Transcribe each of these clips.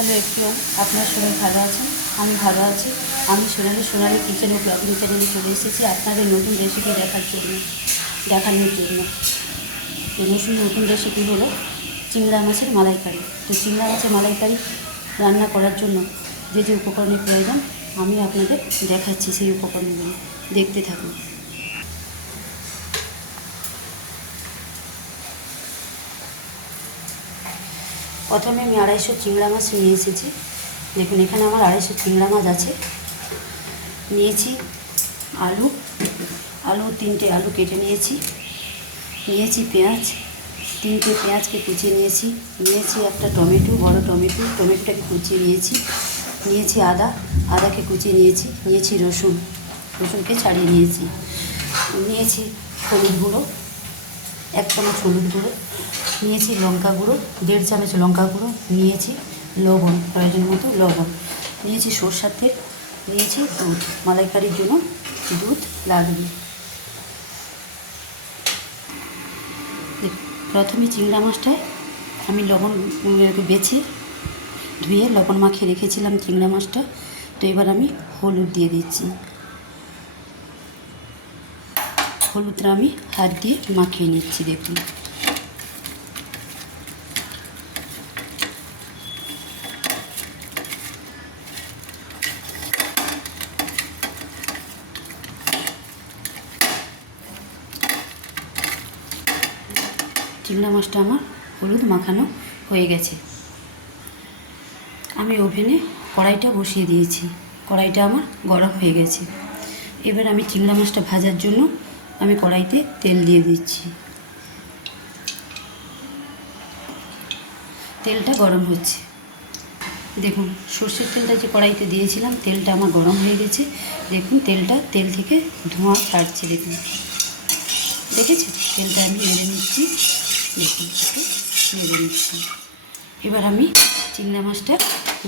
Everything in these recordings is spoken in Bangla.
হ্যালো এভরিওয়ান, আপনারা সবাই ভালো আছেন? আমি ভালো আছি। আমি সোনালি কিচেন ও ব্লগিং চ্যানেলে চলে এসেছি আপনাদের নতুন রেসিপি দেখানোর জন্য। তো নতুন রেসিপি হলো চিংড়া মাছের মালাইকারি। তো চিংড়া মাছের মালাইকারি রান্না করার জন্য যে যে উপকরণের প্রয়োজন আমি আপনাদের দেখাচ্ছি, সেই উপকরণগুলো দেখতে থাকুন। প্রথমে আমি 250 চিংড়া মাছ নিয়ে এসেছি। দেখুন, এখানে আমার 250 চিংড়া মাছ আছে। নিয়েছি আলু 3টে আলু কেটে নিয়েছি পেঁয়াজ 3টে পেঁয়াজকে কুচিয়ে নিয়েছি একটা টমেটো, বড় টমেটোটাকে কুচিয়ে নিয়েছি আদাকে কুচিয়ে নিয়েছি রসুনকে ছাড়িয়ে নিয়েছি হলুদ গুঁড়ো 1 চামচ হলুদ গুঁড়ো, নিয়েছি লঙ্কা গুঁড়ো 1.5 চামচ লঙ্কা গুঁড়ো, নিয়েছি লবণ, প্রয়োজন মতো লবণ, নিয়েছি সরষের তেল, নিয়েছি দুধ। মালাইকারির জন্য দুধ লাগবে। প্রথমে চিংড়া মাছটায় আমি লবণ বেছে ধুয়ে লবণ মাখিয়ে রেখেছিলাম চিংড়া মাছটা। তো এবার আমি হলুদ দিয়ে দিচ্ছি। হলুদটা আমি হাত দিয়ে মাখিয়ে নিচ্ছি। দেখুন, চিংড়া মাছটা আমার হলুদ মাখানো হয়ে গেছে। আমি ওভেনে কড়াইটা বসিয়ে দিয়েছি। কড়াইটা আমার গরম হয়ে গেছে। এবার আমি চিংড়া মাছটা ভাজার জন্য আমি কড়াইতে তেল দিয়ে দিচ্ছি। তেলটা গরম হচ্ছে। দেখুন, সর্ষের তেলটা যে কড়াইতে দিয়েছিলাম, তেলটা আমার গরম হয়ে গেছে। দেখুন, তেল থেকে ধোঁয়া ছাড়ছে। দেখেছি তেলটা আমি নেড়ে নিচ্ছি। দেখুন, একটু নেড়ে নিচ্ছি। এবার আমি চিংড়া মাছটা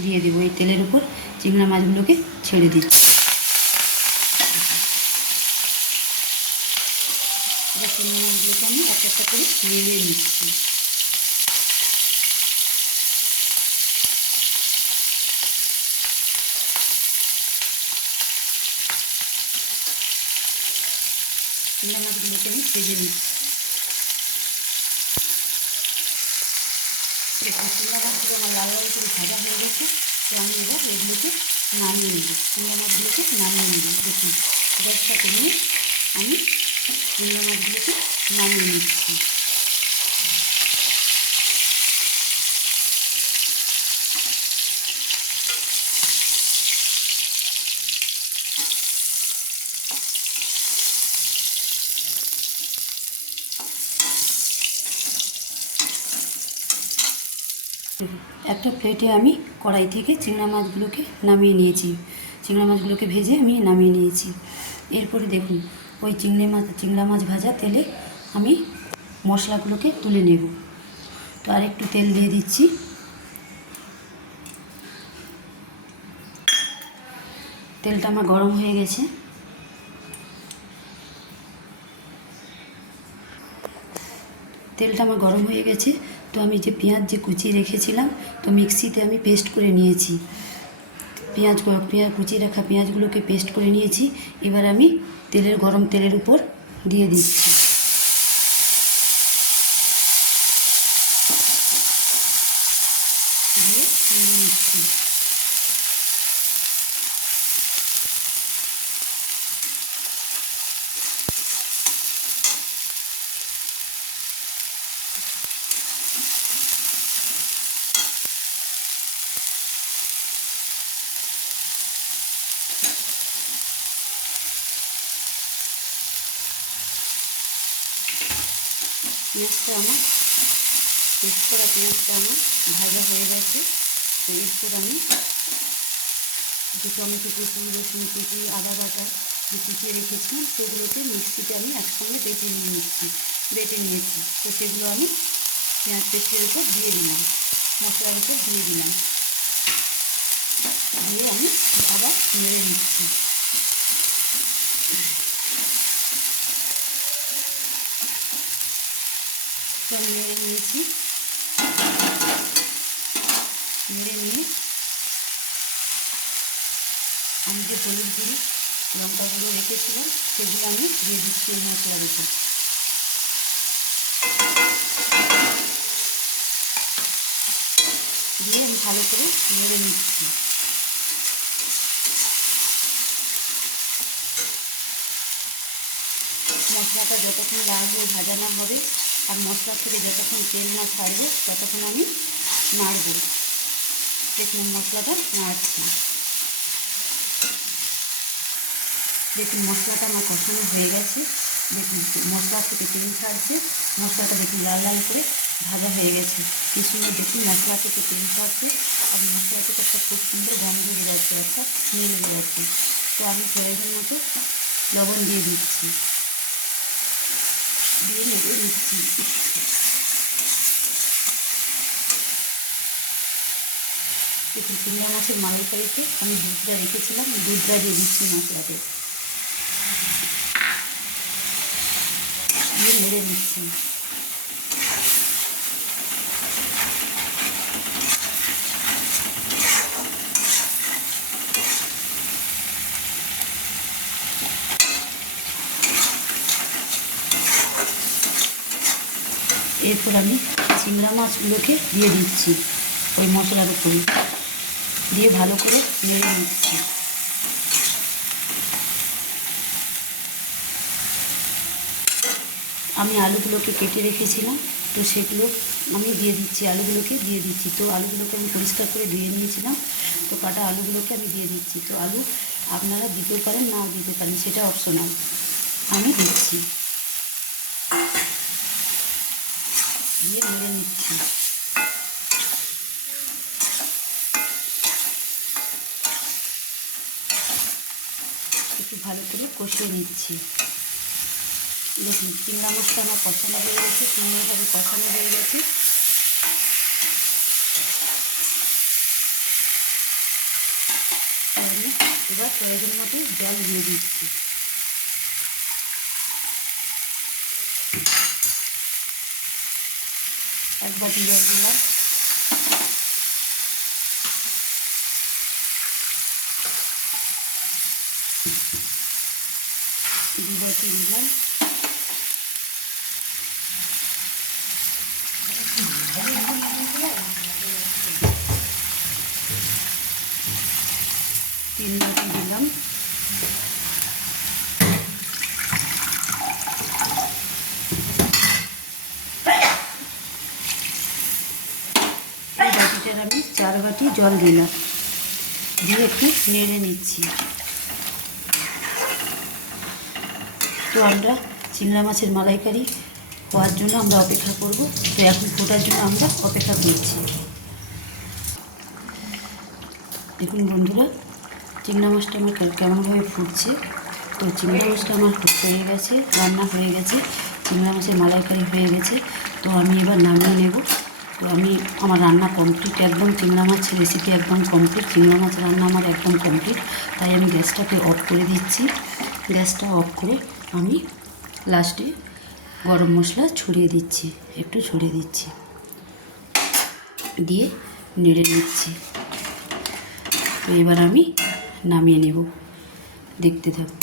দিয়ে দেবো। এই তেলের উপর চিংড়া মাছগুলোকে ছেড়ে দিচ্ছি। এবার চিংড়া মাছগুলোকে আমি একটা করে নেড়ে নিচ্ছি। চিংড়া মাছগুলোকে আমি ভেজে নিচ্ছি। দেখুন, চিংড়া মাছগুলো আমার লাল লাল করে ভাজা হয়ে গেছে। তো আমি এবার এগুলোকে নামিয়ে নেব। চিংড়া মাছগুলোকে নামিয়ে নেব। দেখুন, গ্যাসটা কমিয়ে আমি চিংড়া মাছগুলোকে নামিয়ে নিচ্ছি। একটা প্লেটে আমি কড়াই থেকে চিংড়া মাছগুলোকে নামিয়ে নিয়েছি। চিংড়া মাছগুলোকে ভেজে আমি নামিয়ে নিয়েছি। এরপরে দেখুন, ওই চিংড়া মাছ ভাজা তেলে আমি মশলাগুলোকে তুলে নেব। তো আরেকটু তেল দিয়ে দিচ্ছি। তেলটা আমার গরম হয়ে গেছে। তো আমি যে পেঁয়াজ কুচিয়ে রেখেছিলাম, তো মিক্সিতে আমি পেস্ট করে নিয়েছি। কুচিয়ে রাখা পেঁয়াজগুলোকে পেস্ট করে নিয়েছি। এবার আমি গরম তেলের উপর দিয়ে দিচ্ছি। দিয়ে নেড়ে নিচ্ছি। পেঁয়াজটা আমার পেস্ট করা পেঁয়াজটা আমার ভাজা হয়ে গেছে। তো এরপর আমি যে টমেটো কুচি, রসুন কুচি, আদা বাটা যে কুচিয়ে রেখেছিলাম, সেগুলোকে মিক্সিতে আমি একসঙ্গে বেটে নিয়েছি। তো সেগুলো আমি পেঁয়াজ পেস্টের উপর দিয়ে দিলাম, মশলার উপর দিয়ে দিলাম। দিয়ে আমি আবার নেড়ে নিচ্ছি। তো আমি নেড়ে নিয়ে হলুদ গুঁড়ো লঙ্কা গুঁড়ো রেখেছিলাম, সেগুলো আমি দিয়ে দিচ্ছি এই মশলার উপর। দিয়ে আমি ভালো করে নেড়ে নিচ্ছি। মশলাটা যতক্ষণ লাল হয়ে ভাজা না হবে আর মশলা থেকে যতক্ষণ তেল না ছাড়বে ততক্ষণ আমি নাড়ব। দেখুন মশলাটা নাড়ছি। দেখুন মশলাটা আমার কষানো হয়ে গেছে। দেখুন মশলা থেকে তেল ছাড়ছে, মশলাটা দেখুন লাল লাল করে ভাজা হয়ে গেছে। কি সুন্দর দেখুন মশলা থেকে তেল ছাড়ছে আর মশলা থেকে একটা খুব সুন্দর গন্ধ বেরোচ্ছে, একটা স্মেল বেরোচ্ছে। তো আমি প্রয়োজন মতো লবণ দিয়ে দিচ্ছি, দিয়ে নেড়ে দিচ্ছি। দেখুন চিংড়া মাছের মালাইকারিতে আমি দুধটা রেখেছিলাম, দুধটা দিয়ে দিচ্ছি মশলাতে, দিয়ে নেড়ে নিচ্ছি। এরপর আমি চিংড়া মাছগুলোকে দিয়ে দিচ্ছি ওই মশলার উপরে, দিয়ে ভালো করে নেড়ে নিচ্ছি। আমি আলুগুলোকে কেটে রেখেছিলাম, তো সেগুলো আমি দিয়ে দিচ্ছি, আলুগুলোকে দিয়ে দিচ্ছি। তো আলুগুলোকে আমি পরিষ্কার করে ধুয়ে নিয়েছিলাম, তো কাটা আলুগুলোকে আমি দিয়ে দিচ্ছি। তো আলু আপনারা দিতেও পারেন নাও দিতে পারেন, সেটা অপশনাল। আমি দিচ্ছি, দিয়ে নেড়ে নিচ্ছি। একটু ভালো করে কষিয়ে নিচ্ছি। দেখুন চিংড়া মাছটা আমার কষানো হয়ে গেছে, সুন্দরভাবে কষানো হয়ে গেছে। আমি এবার প্রয়োজন মতো জল দিয়ে দিচ্ছি। এক বাটি জল দিলাম। দু বাটি দিলাম। 3 বাটি দিলাম। এই বাটিটার আমি 4 বাটি জল দিলাম, দিয়ে একটু নেড়ে নিচ্ছি। তো আমরা চিংড়া মাছের মালাইকারি হওয়ার জন্য আমরা অপেক্ষা করব। তো এখন ফোটার জন্য আমরা অপেক্ষা করছি। দেখুন বন্ধুরা চিংড়া মাছটা আমার কেমনভাবে ফুটছে। তো চিংড়া মাছটা আমার হয়ে গেছে, রান্না হয়ে গেছে, চিংড়া মাছের মালাইকারি হয়ে গেছে। তো আমি এবার নামিয়ে নেব। তো আমার রান্না কমপ্লিট, একদম চিংড়া মাছের রেসিপি একদম কমপ্লিট, চিংড়া মাছ রান্না আমার একদম কমপ্লিট। তাই আমি গ্যাসটাকে অফ করে দিচ্ছি। গ্যাসটা অফ করে আমি লাস্টে গরম মশলা ছড়িয়ে দিচ্ছি, একটু ছড়িয়ে দিচ্ছি, দিয়ে নেড়ে নিচ্ছি। তো এবার আমি নামিয়ে নেব, দেখতে থাকুন।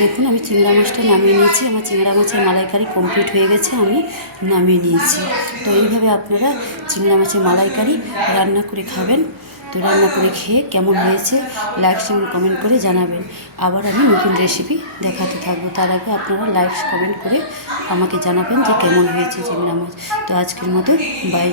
দেখুন আমি চিংড়া মাছটা নামিয়ে নিয়েছি, আমার চিংড়া মাছের মালাইকারি কমপ্লিট হয়ে গেছে, আমি নামিয়ে নিয়েছি। তো এইভাবে আপনারা চিংড়া মাছের মালাইকারি রান্না করে খাবেন। তো রান্না করে খেয়ে কেমন হয়েছে লাইক শেয়ার কমেন্ট করে জানাবেন। আবার আমি নতুন রেসিপি দেখাতে থাকবো, তার আগে আপনারা লাইক কমেন্ট করে আমাকে জানাবেন যে কেমন হয়েছে চিংড়া মাছ। তো আজকের মতো বাই।